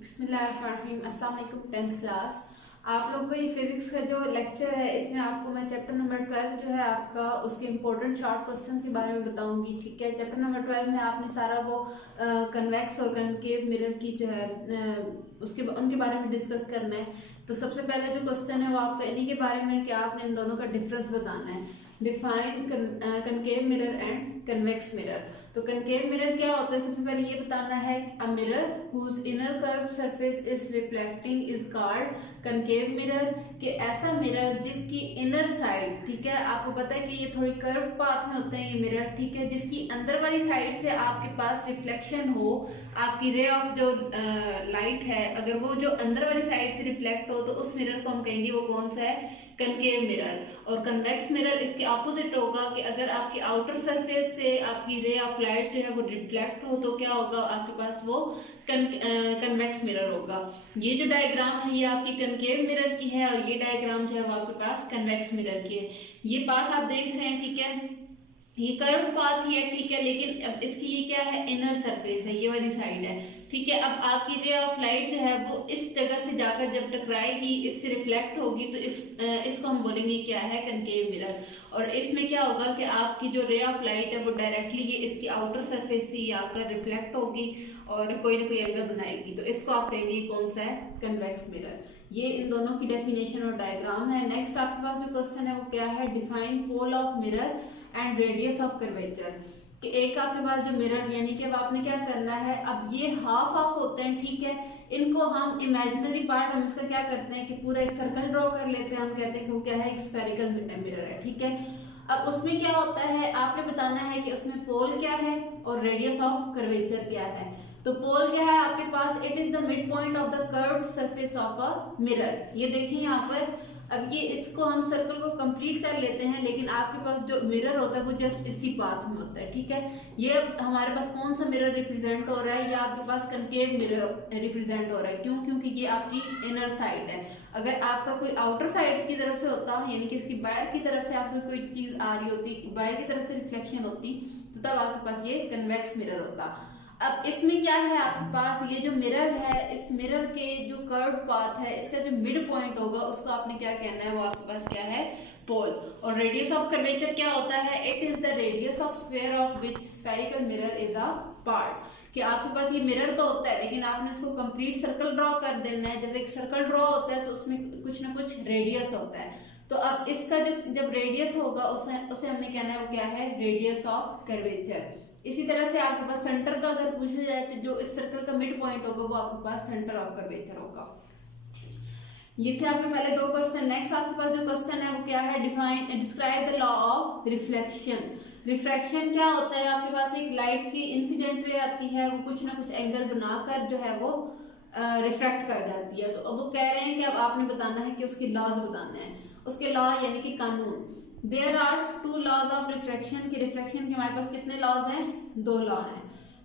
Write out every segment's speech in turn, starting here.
बिस्मिल्लाहिर्रहमानिर्रहीम। अस्सलाम वालेकुम 10th क्लास। आप लोग को ये फिजिक्स का जो लेक्चर है इसमें आपको मैं चैप्टर नंबर 12 जो है आपका उसके इम्पोर्टेंट शॉर्ट क्वेश्चन के बारे में बताऊंगी। ठीक है, चैप्टर नंबर 12 में आपने सारा वो कन्वेक्स और कनकेव मिरर की जो है उनके बारे में डिस्कस करना है। तो सबसे पहले जो क्वेश्चन है वो आपका इन्हीं के बारे में कि आपने इन दोनों का डिफरेंस बताना है। Define concave mirror and convex mirror. तो कनकेव मिरर क्या होता है, सबसे पहले ये बताना है a mirror whose inner curved surface is reflecting is called concave mirror. कि ऐसा मिरर जिसकी इनर साइड, ठीक है, आपको पता है कि ये थोड़ी कर्व पाथ में होते हैं ये मिरर, ठीक है, जिसकी अंदर वाली साइड से आपके पास रिफ्लेक्शन हो, आपकी रे ऑफ जो लाइट है अगर वो जो अंदर वाली साइड से रिफ्लेक्ट हो तो उस मिरर को हम कहेंगे वो कौन सा है, कनकेव मिरर। और कन्वेक्स मिरर इसके ऑपोजिट होगा कि अगर आपकी आउटर सरफेस से आपकी रे ऑफ लाइट जो है वो रिफ्लेक्ट हो तो क्या होगा, आपके पास वो कन्वेक्स मिरर होगा। ये जो डायग्राम है ये आपकी कनकेव मिरर की है और ये डायग्राम जो है वो आपके पास कन्वेक्स मिरर की है। ये पाथ आप देख रहे हैं, ठीक है, ये कर्व पाथ ही है, ठीक है, लेकिन अब इसकी ये क्या है, इनर सरफेस है, ये वाली साइड है, ठीक है। अब आपकी रे ऑफ लाइट जो है वो इस जगह से जाकर जब टकराएगी, इससे रिफ्लेक्ट होगी तो इसको हम बोलेंगे क्या है, कनकेव मिरर। और इसमें क्या होगा कि आपकी जो रे ऑफ लाइट है वो डायरेक्टली ये इसकी आउटर सरफेस से आकर रिफ्लेक्ट होगी और कोई ना कोई एंगल बनाएगी, तो इसको आप कहेंगे कौन सा है, कन्वेक्स मिरर। ये इन दोनों की डेफिनेशन और डायग्राम है। नेक्स्ट आपके पास जो क्वेश्चन है वो क्या है, define pole of mirror and radius of curvature. कि एक आपके पास जो मिरर यानी कि अब आपने क्या करना है, अब ये हाफ हाफ होते हैं, ठीक है, इनको हम इमेजिनरी पार्ट हम इसका क्या करते हैं कि पूरा एक सर्कल ड्रॉ कर लेते हैं, हम कहते हैं कि वो क्या है, एक स्फेरिकल मिरर है, ठीक है। अब उसमें क्या होता है, आपने बताना है कि उसमें पोल क्या है और रेडियस ऑफ कर्वेचर क्या है। तो पोल क्या है आपके पास, it is the mid point of the curved surface of a mirror. ये देखिए यहाँ पर, अब ये इसको हम सर्कल को कंप्लीट कर लेते हैं, लेकिन आपके पास जो मिरर होता है वो जस्ट इसी पाथ में होता है, ठीक है। ये हमारे पास कौन सा मिरर रिप्रेजेंट हो रहा है, ये आपके पास कनकेव मिरर रिप्रेजेंट हो रहा है। क्यों? क्योंकि ये आपकी इनर साइड है। अगर आपका कोई आउटर साइड की तरफ से होता, यानी कि इसकी बाहर की तरफ से आपको कोई चीज आ रही होती, बाहर की तरफ से रिफ्लेक्शन होती, तो तब आपके पास ये कन्वेक्स मिरर होता। अब इसमें क्या है आपके पास, ये जो मिरर है, इस मिरर के जो कर्व पाथ है, इसका जो मिड पॉइंट होगा उसको आपने क्या कहना है, वो आपके पास क्या है, पोल। और रेडियस ऑफ कर्वेचर क्या होता है, it is the radius of square of which spherical mirror is a part. कि आपके पास ये मिरर तो होता है लेकिन आपने इसको कंप्लीट सर्कल ड्रॉ कर देना है। जब एक सर्कल ड्रॉ होता है तो उसमें कुछ ना कुछ रेडियस होता है, तो अब इसका जब रेडियस होगा उसे हमने कहना है वो क्या है, रेडियस ऑफ कर्वेचर। इसी तरह से आपके पास सेंटर का अगर पूछा जाए तो जो इस सर्कल का मिड पॉइंट होगा वो आपके पास सेंटर ऑफ कर्वेचर होगा। ये थे आपके पहले दो क्वेश्चन। नेक्स्ट आपके पास जो क्वेश्चन है वो क्या है, define describe the law of reflection. Refraction क्या होता है, आपके पास एक लाइट की इंसिडेंट रे आती है, वो कुछ ना कुछ एंगल बनाकर जो है वो रिफ्रैक्ट कर जाती है। तो अब वो कह रहे हैं कि अब आपने बताना है कि उसके लॉज बताने हैं। उसके लॉ यानी कि कानून। There are two laws of refraction. के रिफ्रैक्शन के हमारे पास कितने लॉज हैं, दो लॉ हैं।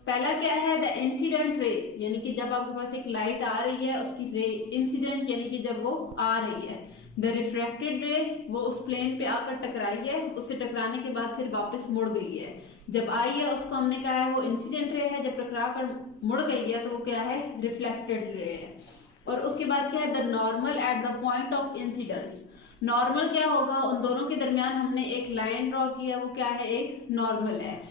पहला क्या है, द इंसिडेंट रे, यानी कि जब आपके पास एक लाइट आ रही है उसकी रे, इंसिडेंट यानी कि जब वो आ रही है, द रिफ्रैक्टेड रे वो उस प्लेन पे आकर टकराई है, उससे टकराने के बाद फिर वापस मुड़ गई है, जब आई है उसको हमने कहा है वो इंसिडेंट रे है, जब टकरा कर मुड़ गई है तो वो क्या है, रिफ्लेक्टेड रे है। और उसके बाद क्या है, the normal at the point of incidence. Normal क्या होगा, उन दोनों के दरमियान हमने एक लाइन ड्रॉ की है, वो क्या है, एक नॉर्मल है।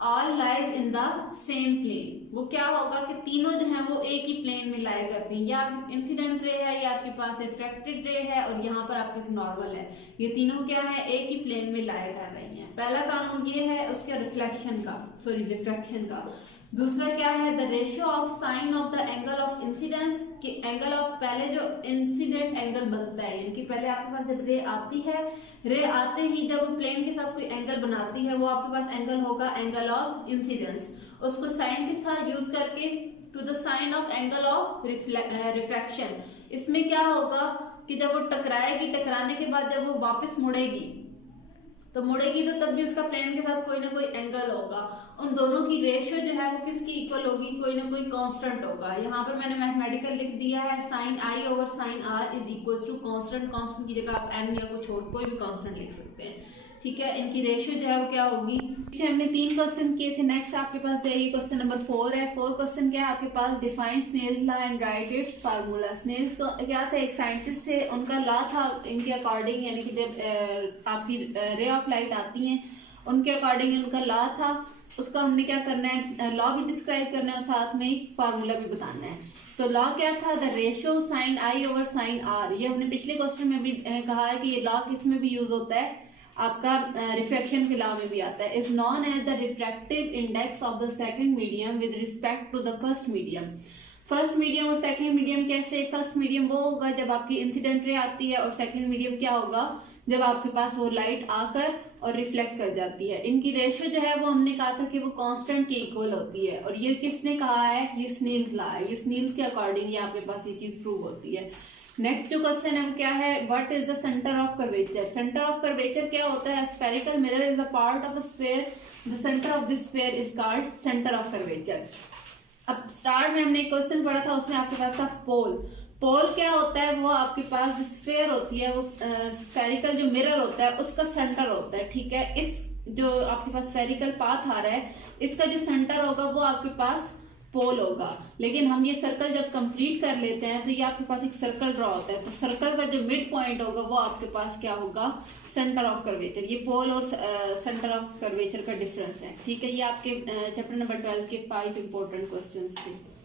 All lies in the same plane, वो क्या होगा कि तीनों जो है वो एक ही प्लेन में लाया करती हैं। या आपकी इंसिडेंट रे है, या आपके पास रिफ्रैक्टेड रे है, और यहाँ पर आपका एक नॉर्मल है, ये तीनों क्या है, एक ही प्लेन में लाया कर रही हैं। पहला कानून ये है उसके रिफ्लेक्शन का, सॉरी रिफ्रैक्शन का। दूसरा क्या है, the ratio of sine of the angle of incidence. कि एंगल ऑफ, पहले जो इंसिडेंट एंगल बनता है, यानी कि पहले आपके पास जब रे आती है, रे आते ही जब वो प्लेन के साथ कोई एंगल बनाती है वो आपके पास एंगल होगा एंगल ऑफ इंसिडेंस। उसको साइन के साथ यूज करके to the sine of angle of refraction. इसमें क्या होगा कि जब वो टकराएगी, टकराने के बाद जब वो वापस मुड़ेगी तो तब भी उसका प्लेन के साथ कोई ना कोई एंगल होगा। उन दोनों की रेशियो जो है वो किसकी इक्वल होगी, कोई ना कोई कांस्टेंट होगा। यहाँ पर मैंने मैथमेटिकल लिख दिया है, sine I over sine R is equal to constant. Constant की जगह आप एन या कुछ और कोई भी कांस्टेंट लिख सकते हैं। ठीक है, इनकी रेशियो जो है वो क्या होगी। पीछे हमने 3 क्वेश्चन किए थे। नेक्स्ट आपके पास जाइए क्वेश्चन नंबर 4 है। 4 क्वेश्चन क्या है आपके पास, define Snell's law and write its formula. Snell's को क्या थे, एक साइंटिस्ट थे, उनका लॉ था इनके अकॉर्डिंग, यानी कि जब आपकी रे ऑफ लाइट आती हैं उनके अकॉर्डिंग उनका लॉ था, उसका हमने क्या करना है, लॉ भी डिस्क्राइब करना है और साथ में फार्मूला भी बताना है। तो लॉ क्या था, the ratio sine I over sine R. ये हमने पिछले क्वेश्चन में भी कहा है कि ये लॉ किस में भी यूज होता है, आपका रिफ्रैक्शन के लॉ में भी आता है। Is known as the refractive index of the second medium with respect to the first medium. First medium और सेकंड मीडियम कैसे, फर्स्ट मीडियम वो होगा जब आपकी इंसिडेंट रे आती है, और सेकंड मीडियम क्या होगा, जब आपके पास वो लाइट आकर और रिफ्लेक्ट कर जाती है। इनकी रेशियो जो है वो हमने कहा था कि वो कांस्टेंट के इक्वल होती है, और ये किसने कहा है, ये स्नेल्स लॉ है, ये स्नेल्स के अकॉर्डिंग ये आपके पास ये चीज प्रूव होती है। नेक्स्ट जो क्वेश्चन है वो क्या है, what is the centre of curvature. Centre of curvature क्या होता है, spherical mirror is a part of a sphere, the centre of this sphere is called centre of curvature. अब स्टार्ट में हमने एक क्वेश्चन पढ़ा था, उसमें आपके पास था पोल। पोल क्या होता है, वो आपके पास जो स्फीयर होती है, वो स्फेरिकल जो मिरर होता है उसका सेंटर होता है, ठीक है। इस जो आपके पास स्फेरिकल पाथ आ रहा है, इसका जो सेंटर होगा वो आपके पास पोल होगा। लेकिन हम ये सर्कल जब कंप्लीट कर लेते हैं तो ये आपके पास एक सर्कल ड्रॉ होता है, तो सर्कल का जो मिड पॉइंट होगा वो आपके पास क्या होगा, सेंटर ऑफ कर्वेचर। ये पोल और सेंटर ऑफ कर्वेचर का डिफरेंस है, ठीक है। ये आपके चैप्टर नंबर 12 के 5 इंपॉर्टेंट क्वेश्चंस थे।